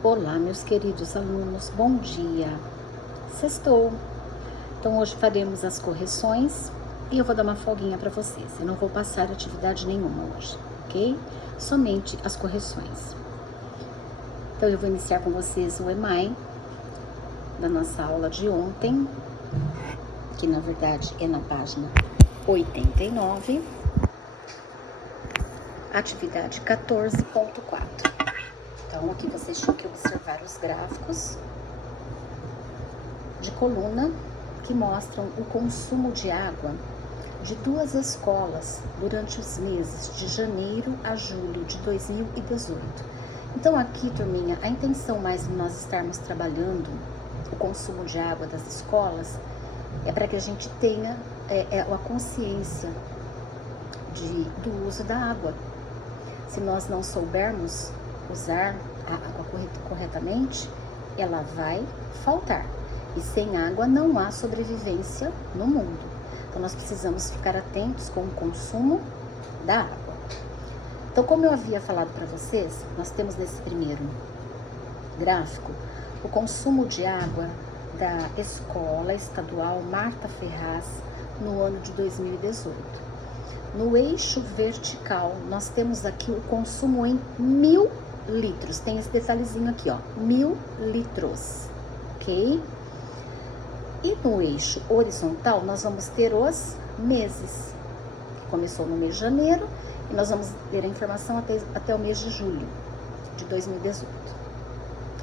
Olá, meus queridos alunos, bom dia. Sextou. Então, hoje faremos as correções e eu vou dar uma folguinha para vocês. Eu não vou passar atividade nenhuma hoje, ok? Somente as correções. Então, eu vou iniciar com vocês o EMAI da nossa aula de ontem, que na verdade é na página 89, atividade 14.4. Então, aqui vocês tinham que observar os gráficos de coluna que mostram o consumo de água de duas escolas durante os meses de janeiro a julho de 2018. Então, aqui, turminha, a intenção mais de nós estarmos trabalhando o consumo de água das escolas é para que a gente tenha a consciência do uso da água. Se nós não soubermos usar a água corretamente, ela vai faltar. E sem água não há sobrevivência no mundo. Então, nós precisamos ficar atentos com o consumo da água. Então, como eu havia falado para vocês, nós temos nesse primeiro gráfico o consumo de água da Escola Estadual Marta Ferraz no ano de 2018. No eixo vertical, nós temos aqui o consumo em 1000 litros. Tem esse detalhezinho aqui, ó, 1000 litros, ok? E no eixo horizontal, nós vamos ter os meses. Começou no mês de janeiro e nós vamos ter a informação até o mês de julho de 2018.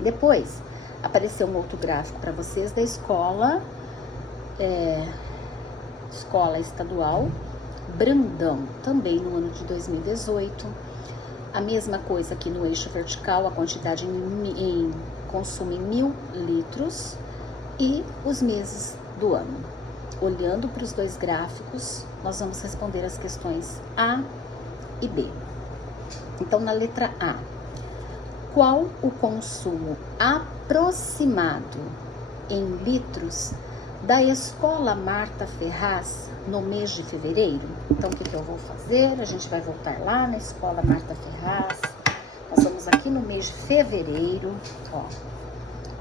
Depois, apareceu um outro gráfico para vocês da escola estadual Brandão, também no ano de 2018. A mesma coisa aqui no eixo vertical, a quantidade em consumo em 1000 litros e os meses do ano. Olhando para os dois gráficos, nós vamos responder as questões A e B. Então, na letra A, qual o consumo aproximado em litros da Escola Marta Ferraz no mês de fevereiro? Então, o que eu vou fazer? A gente vai voltar lá na Escola Marta Ferraz. Nós vamos aqui no mês de fevereiro, ó.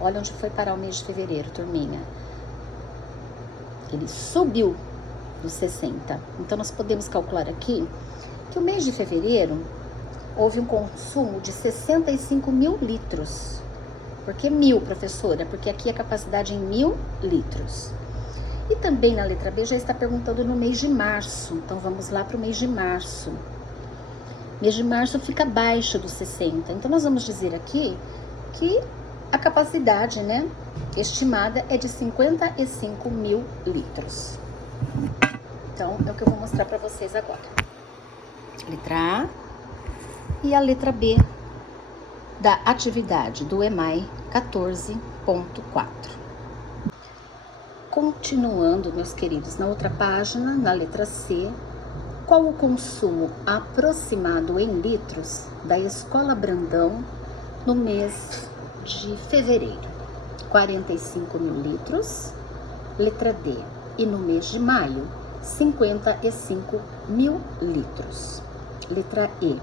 Olha onde foi parar o mês de fevereiro, turminha. Ele subiu dos 60. Então, nós podemos calcular aqui que o mês de fevereiro houve um consumo de 65 mil litros. Por que 1000, professora? Porque aqui a capacidade em 1000 litros. E também na letra B já está perguntando no mês de março. Então, vamos lá para o mês de março. Mês de março fica abaixo dos 60. Então, nós vamos dizer aqui que a capacidade, né, estimada é de 55 mil litros. Então, é o que eu vou mostrar para vocês agora. Letra A e a letra B da atividade do EMAI 14.4. Continuando, meus queridos, na outra página, na letra C, qual o consumo aproximado em litros da Escola Brandão no mês de fevereiro? 45 mil litros, letra D. E no mês de maio, 55 mil litros. Letra E.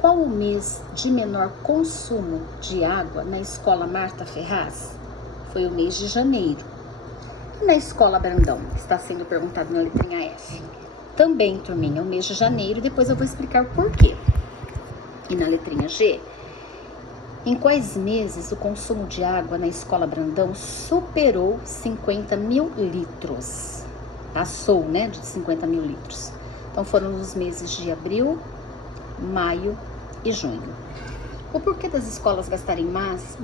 Qual o mês de menor consumo de água na Escola Marta Ferraz? Foi o mês de janeiro. E na Escola Brandão, que está sendo perguntado na letrinha F? Também, turminha, o mês de janeiro, depois eu vou explicar o porquê. E na letrinha G, em quais meses o consumo de água na Escola Brandão superou 50 mil litros? Passou, né, de 50 mil litros. Então, foram nos meses de abril, maio e junho. O porquê das escolas gastarem menos,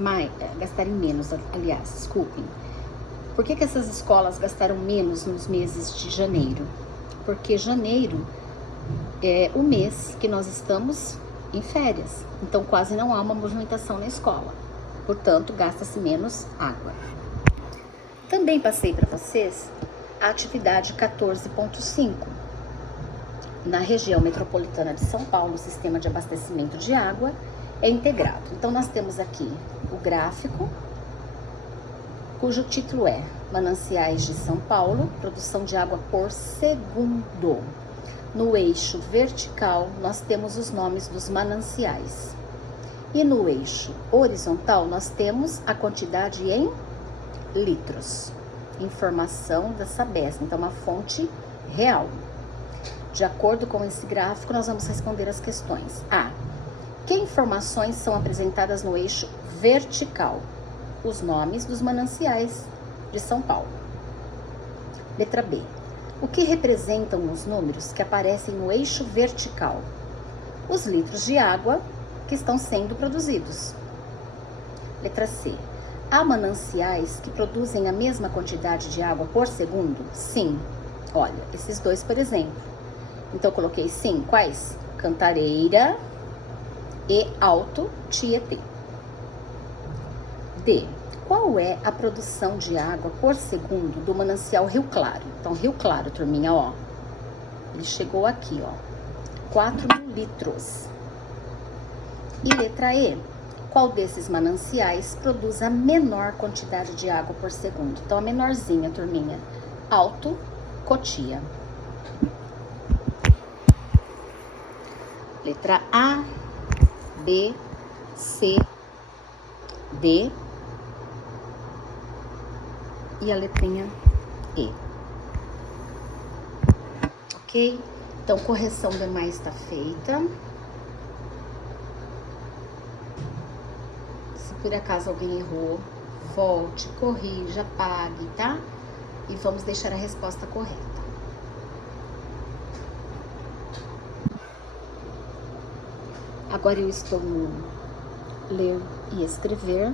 desculpem. Por que essas escolas gastaram menos nos meses de janeiro? Porque janeiro é o mês que nós estamos em férias. Então, quase não há uma movimentação na escola. Portanto, gasta-se menos água. Também passei para vocês a atividade 14.5. Na região metropolitana de São Paulo, o sistema de abastecimento de água é integrado. Então, nós temos aqui o gráfico, cujo título é Mananciais de São Paulo, produção de água por segundo. No eixo vertical, nós temos os nomes dos mananciais. E no eixo horizontal, nós temos a quantidade em litros. Informação da Sabesp, então uma fonte real. De acordo com esse gráfico, nós vamos responder as questões. A. Que informações são apresentadas no eixo vertical? Os nomes dos mananciais de São Paulo. Letra B. O que representam os números que aparecem no eixo vertical? Os litros de água que estão sendo produzidos. Letra C. Há mananciais que produzem a mesma quantidade de água por segundo? Sim. Olha, esses dois, por exemplo. Então, eu coloquei sim. Quais? Cantareira e Alto Tietê. D. Qual é a produção de água por segundo do manancial Rio Claro? Então, Rio Claro, turminha, ó. Ele chegou aqui, ó. 4.000 litros. E letra E. Qual desses mananciais produz a menor quantidade de água por segundo? Então, a menorzinha, turminha. Alto Cotia. Letra A, B, C, D e a letrinha E. Ok? Então, correção demais está feita. Se por acaso alguém errou, volte, corrija, apague, tá? E vamos deixar a resposta correta. Agora eu estou no ler e escrever,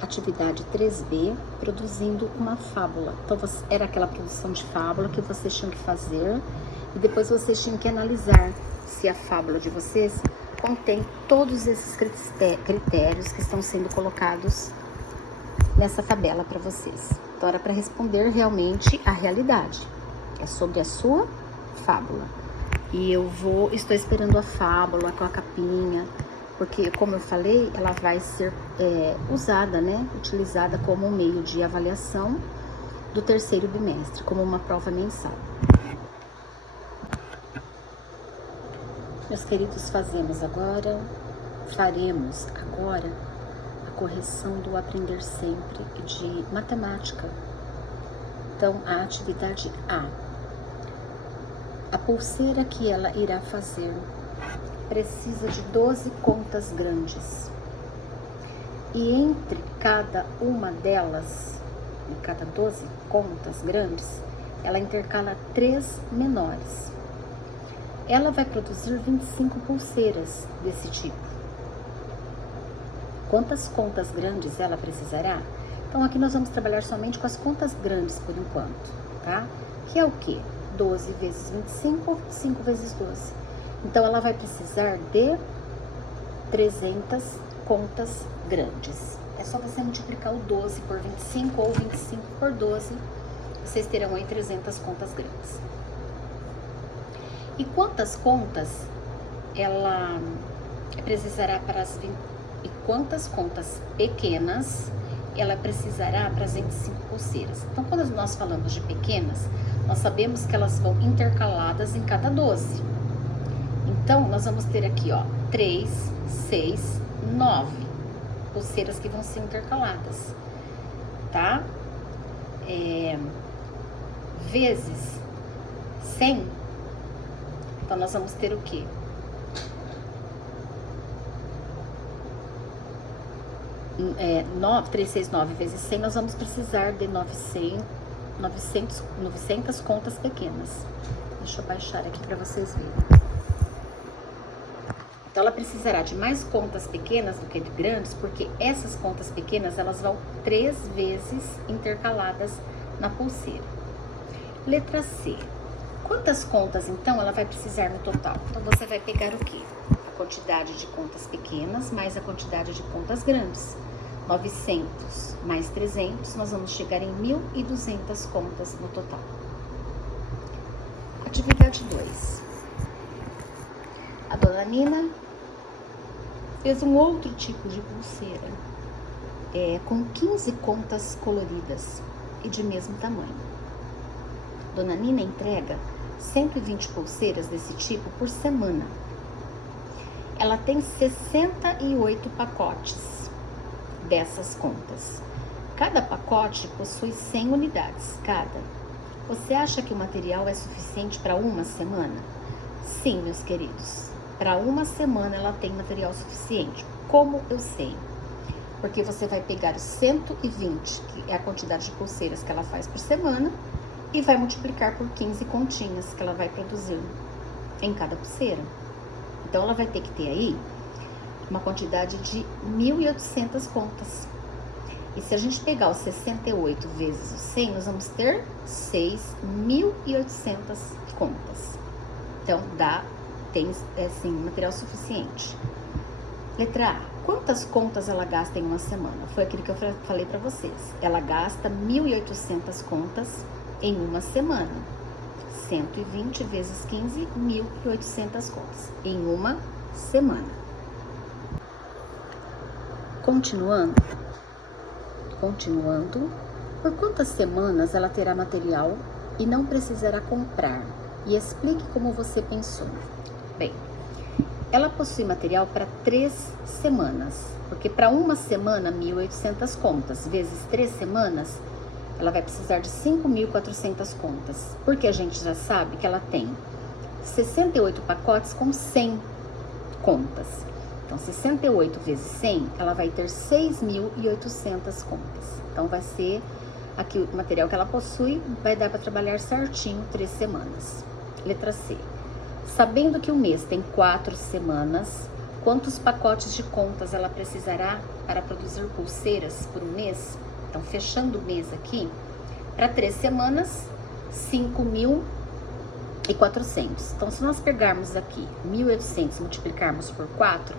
atividade 3B, produzindo uma fábula. Então, era aquela produção de fábula que vocês tinham que fazer e depois vocês tinham que analisar se a fábula de vocês contém todos esses critérios que estão sendo colocados nessa tabela para vocês. Então, era para responder realmente a realidade. É sobre a sua fábula. E estou esperando a fábula com a capinha, porque, como eu falei, ela vai ser usada, né? Utilizada como um meio de avaliação do terceiro bimestre, como uma prova mensal. Meus queridos, faremos agora a correção do aprender sempre de matemática. Então, a atividade A. A pulseira que ela irá fazer precisa de 12 contas grandes. E entre cada uma delas, em cada 12 contas grandes, ela intercala 3 menores. Ela vai produzir 25 pulseiras desse tipo. Quantas contas grandes ela precisará? Então, aqui nós vamos trabalhar somente com as contas grandes por enquanto, tá? Que é o quê? 12 vezes 25, 5 vezes 12. Então, ela vai precisar de 300 contas grandes. É só você multiplicar o 12 por 25 ou 25 por 12. Vocês terão aí 300 contas grandes. E quantas contas ela precisará para as 20... E quantas contas pequenas ela precisará para as 25 pulseiras? Então, quando nós falamos de pequenas, nós sabemos que elas vão intercaladas em cada 12. Então, nós vamos ter aqui, ó, 3, 6, 9 pulseiras que vão ser intercaladas, tá? Vezes 100. Então, nós vamos ter o quê? 369 vezes 100, nós vamos precisar de 900 contas pequenas. Deixa eu baixar aqui para vocês verem. Então, ela precisará de mais contas pequenas do que de grandes, porque essas contas pequenas, elas vão 3 vezes intercaladas na pulseira. Letra C. Quantas contas, então, ela vai precisar no total? Então, você vai pegar o quê? A quantidade de contas pequenas mais a quantidade de contas grandes. 900 mais 300, nós vamos chegar em 1.200 contas no total. Atividade 2. A dona Nina fez um outro tipo de pulseira, com 15 contas coloridas e de mesmo tamanho. Dona Nina entrega 120 pulseiras desse tipo por semana. ela tem 68 pacotes dessas contas. Cada pacote possui 100 unidades, cada. Você acha que o material é suficiente para uma semana? Sim, meus queridos. Para uma semana ela tem material suficiente. Como eu sei? Porque você vai pegar os 120, que é a quantidade de pulseiras que ela faz por semana, e vai multiplicar por 15 continhas que ela vai produzir em cada pulseira. Então, ela vai ter que ter aí uma quantidade de 1.800 contas. E se a gente pegar os 68 vezes os 100, nós vamos ter 6.800 contas. Então, tem sim, material suficiente. Letra A. Quantas contas ela gasta em uma semana? Foi aquilo que eu falei para vocês. Ela gasta 1.800 contas em uma semana. 120 vezes 15, 1.800 contas em uma semana. Continuando. Por quantas semanas ela terá material e não precisará comprar? E explique como você pensou. Bem, ela possui material para 3 semanas, porque para uma semana, 1.800 contas, vezes 3 semanas, ela vai precisar de 5.400 contas, porque a gente já sabe que ela tem 68 pacotes com 100 contas. Então, 68 vezes 100, ela vai ter 6.800 contas. Então, vai ser aqui o material que ela possui, vai dar para trabalhar certinho 3 semanas. Letra C. Sabendo que o mês tem 4 semanas, quantos pacotes de contas ela precisará para produzir pulseiras por um mês? Então, fechando o mês aqui, para 3 semanas, 5.400. Então, se nós pegarmos aqui 1.800 e multiplicarmos por 4,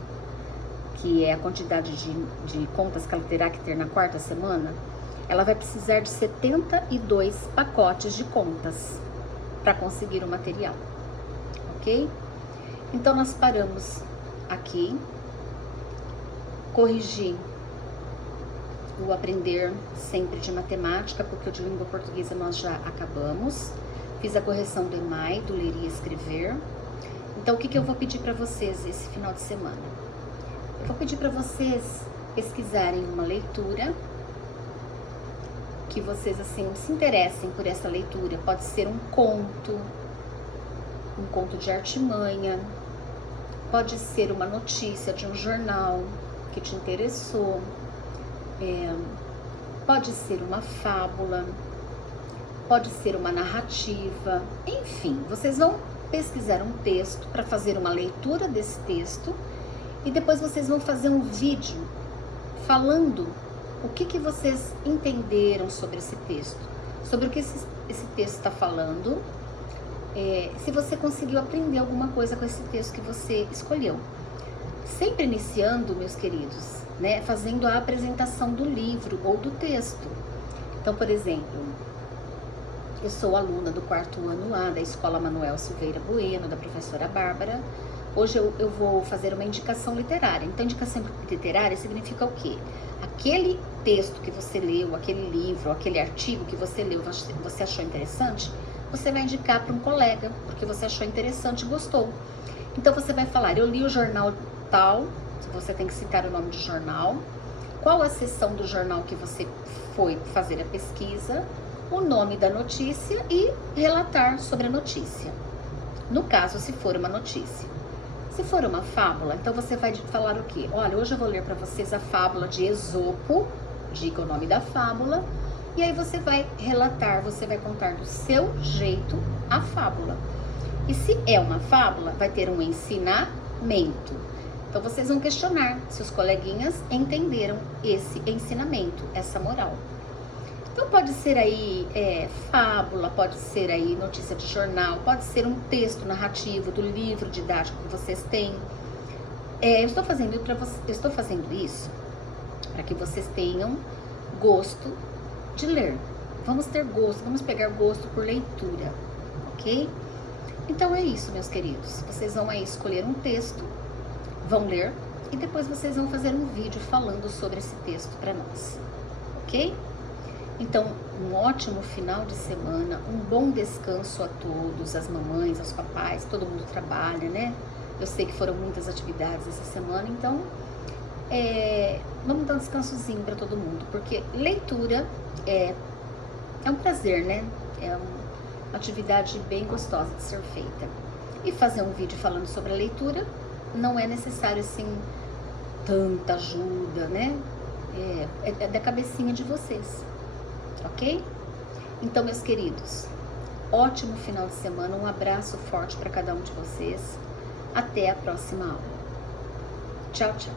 que é a quantidade de contas que ela terá que ter na 4ª semana, ela vai precisar de 72 pacotes de contas para conseguir o material, ok? Então, nós paramos aqui, corrigir o aprender sempre de matemática, porque o de língua portuguesa nós já acabamos. Fiz a correção do EMAI, do ler e escrever. Então, o que eu vou pedir para vocês esse final de semana? Eu vou pedir para vocês pesquisarem uma leitura que vocês, assim, se interessem por essa leitura. Pode ser um conto de artimanha, pode ser uma notícia de um jornal que te interessou, pode ser uma fábula, pode ser uma narrativa, enfim, vocês vão pesquisar um texto para fazer uma leitura desse texto e depois vocês vão fazer um vídeo falando o que vocês entenderam sobre esse texto, sobre o que esse texto está falando, se você conseguiu aprender alguma coisa com esse texto que você escolheu. Sempre iniciando, meus queridos, né, fazendo a apresentação do livro ou do texto. Então, por exemplo, eu sou aluna do 4º ano A da Escola Manuel Silveira Bueno, da professora Bárbara. Hoje eu vou fazer uma indicação literária. Então, indicação literária significa o quê? Aquele texto que você leu, aquele livro, aquele artigo que você leu, você achou interessante, você vai indicar para um colega, porque você achou interessante e gostou. Então, você vai falar, eu li o jornal tal, você tem que citar o nome do jornal, qual a seção do jornal que você foi fazer a pesquisa, o nome da notícia e relatar sobre a notícia. No caso, se for uma notícia. Se for uma fábula, então você vai falar o quê? Olha, hoje eu vou ler para vocês a fábula de Esopo, diga o nome da fábula, e aí você vai relatar, você vai contar do seu jeito a fábula. E se é uma fábula, vai ter um ensinamento. Então, vocês vão questionar se os coleguinhas entenderam esse ensinamento, essa moral. Então, pode ser aí fábula, pode ser aí notícia de jornal, pode ser um texto narrativo do livro didático que vocês têm. Eu estou fazendo isso para que vocês tenham gosto de ler. Vamos ter gosto, vamos pegar gosto por leitura, ok? Então, é isso, meus queridos. Vocês vão aí escolher um texto, vão ler e depois vocês vão fazer um vídeo falando sobre esse texto para nós, ok? Então, um ótimo final de semana, um bom descanso a todos, as mamães, aos papais, todo mundo trabalha, né? Eu sei que foram muitas atividades essa semana, então vamos dar um descansozinho para todo mundo, porque leitura é um prazer, né? É uma atividade bem gostosa de ser feita. E fazer um vídeo falando sobre a leitura não é necessário, assim, tanta ajuda, né? É da cabecinha de vocês, ok? Então, meus queridos, ótimo final de semana, um abraço forte para cada um de vocês. Até a próxima aula. Tchau, tchau.